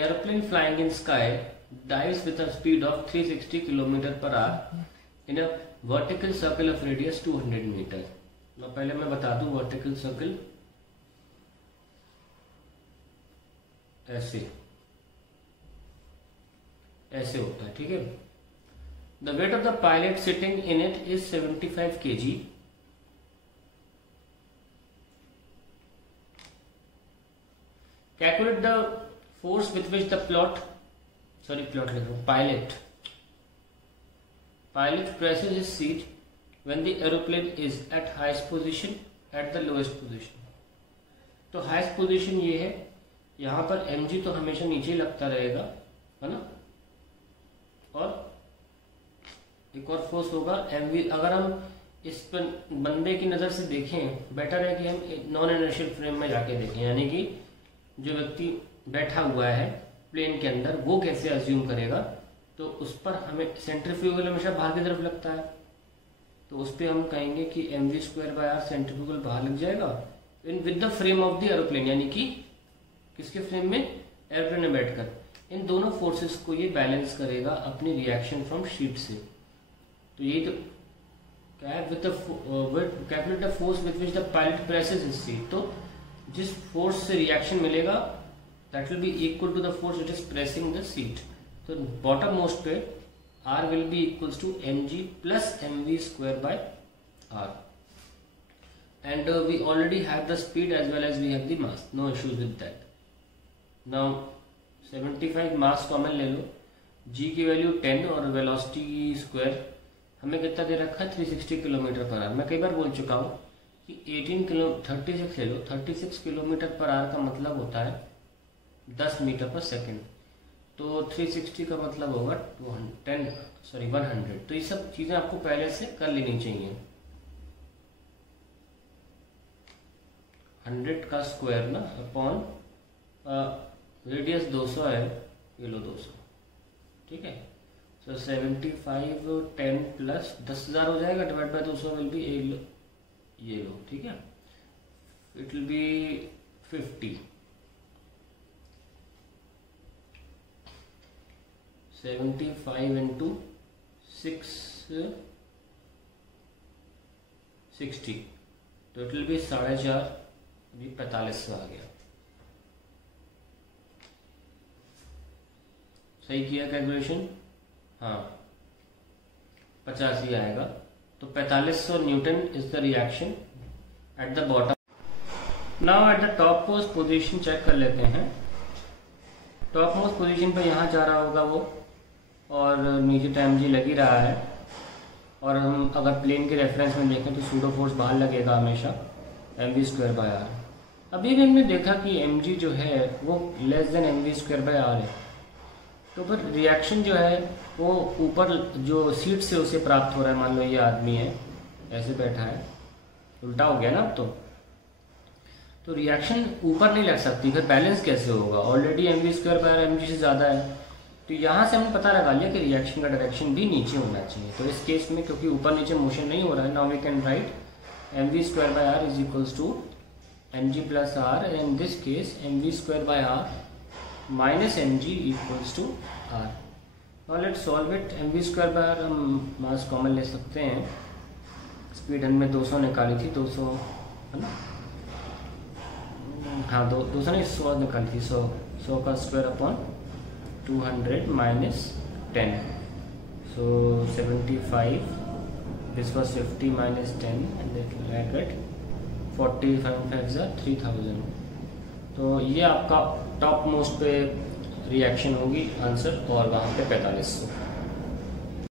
airplane flying in sky dives with a speed of 360 km per hour in a vertical circle of radius 200 meter. मैं पहले मैं बता दूं vertical circle ऐसे होता है, ठीक है। The weight of the pilot sitting in it is 75 kg. Calculate the force with which the pilot presses his seat when the aeroplane is at highest position at the lowest position. तो highest position ये है, यहाँ पर mg तो हमेशा नीचे ही लगता रहेगा, है ना। और एक और फोर्स होगा mv. अगर हम इस पर बंदे की नज़र से देखें, बेटर है कि हम नॉन इनर्शियल फ्रेम में जाके देखें, यानी कि जो व्यक्ति बैठा हुआ है प्लेन के अंदर वो कैसे अज्यूम करेगा। तो उस पर हमें सेंट्रीफ्यूगल हमेशा बाहर की तरफ लगता है, तो उस पर हम कहेंगे कि mv²/r सेंट्रीफ्यूगल बाहर लग जाएगा in with the frame of the aeroplane, यानी कि किसके फ्रेम में, एरोप्लेन में बैठकर। इन दोनों फोर्सेस को ये बैलेंस करेगा अपनी रिएक्शन फ्रॉम शीट से। तो यही तो क्या है, calculate the force with which the pilot presses his seat. तो जिस फोर्स से रिएक्शन मिलेगा that will be equal to the force which is pressing the seat. तो बॉटम मोस्ट पे R will be equals to mg plus mv²/r, and we already have the speed as well as we have the mass, no issues with that. Now 75 mass common ले लो, g की value 10 और velocity square हमें कितना दे रखा है 360 kilometre per hour. मैं कई बार बोल चुका हूँ कि 36 ले लो, 36 किलोमीटर पर आवर का मतलब होता है 10 मीटर पर सेकेंड, तो 360 का मतलब होगा 100। तो ये सब चीजें आपको पहले से कर लेनी चाहिए। 100 का स्क्वायर ना अपॉन रेडियस 200 है, ये लो 200, ठीक है। सो 75 10 प्लस 10,000 हो जाएगा, डिवाइड बाय 200 विल बी ये लो, ठीक है। It will be 50। 75 इंटू 660, तो इट विल बी 4.5, अभी 45 आ गया। सही किया कैलकुलेशन, हाँ 85 आएगा। तो 4500 newton is the reaction at the bottom. Now at the top most position check कर लेते हैं। टॉप मोस्ट पोजीशन पे यहाँ जा रहा होगा वो, और नीचे टाइम जी लग ही रहा है। और हम अगर प्लेन के रेफरेंस में देखें तो सूडो फोर्स बाहर लगेगा हमेशा mv²/r। अभी भी हमने देखा कि mg जो है वो लेस देन mv²/r है, तो फिर रिएक्शन जो है वो ऊपर जो सीट से उसे प्राप्त हो रहा है। मान लो ये आदमी है ऐसे बैठा है, उल्टा हो गया ना अब तो रिएक्शन ऊपर नहीं लग सकती, फिर बैलेंस कैसे होगा। ऑलरेडी mv²/r mg से ज़्यादा है, तो यहाँ से हमने पता लगा लिया कि रिएक्शन का डायरेक्शन भी नीचे होना चाहिए। तो इस केस में क्योंकि ऊपर नीचे मोशन नहीं हो रहा है, now we can write mv²/r is equals to mg plus r, in this case mv²/r minus mg equals to r। Now let's solve it. mv²/r हम मास कॉमन ले सकते हैं। स्पीड हमने 200 निकाली थी, 200 है ना, हाँ 200 नहीं 100 निकाली थी। 100 का square upon 200 minus 10, so 75, this was 50 minus 10 and that will make it 45 3000। तो ये आपका टॉप मोस्ट पे रिएक्शन होगी आंसर, और वहाँ पे 4500।